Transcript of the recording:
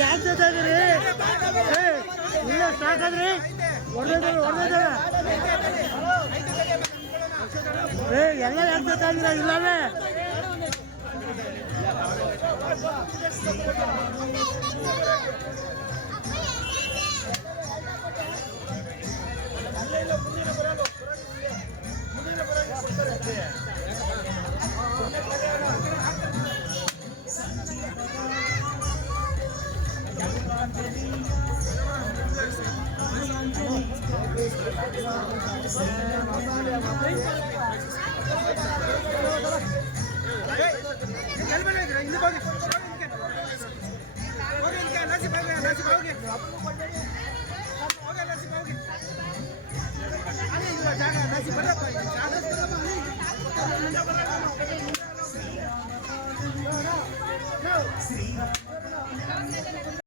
ಯಾಕೆ ಜೊತೆ ಇದ್ರಿ ಇಲ್ಲ ಸಾಕಾದ್ರಿ ಹೊಡೆದ ಎಲ್ಲ ಯಾಕೆ ಜೊತೆ ಆಗಿರ ಇಲ್ಲವೇ No.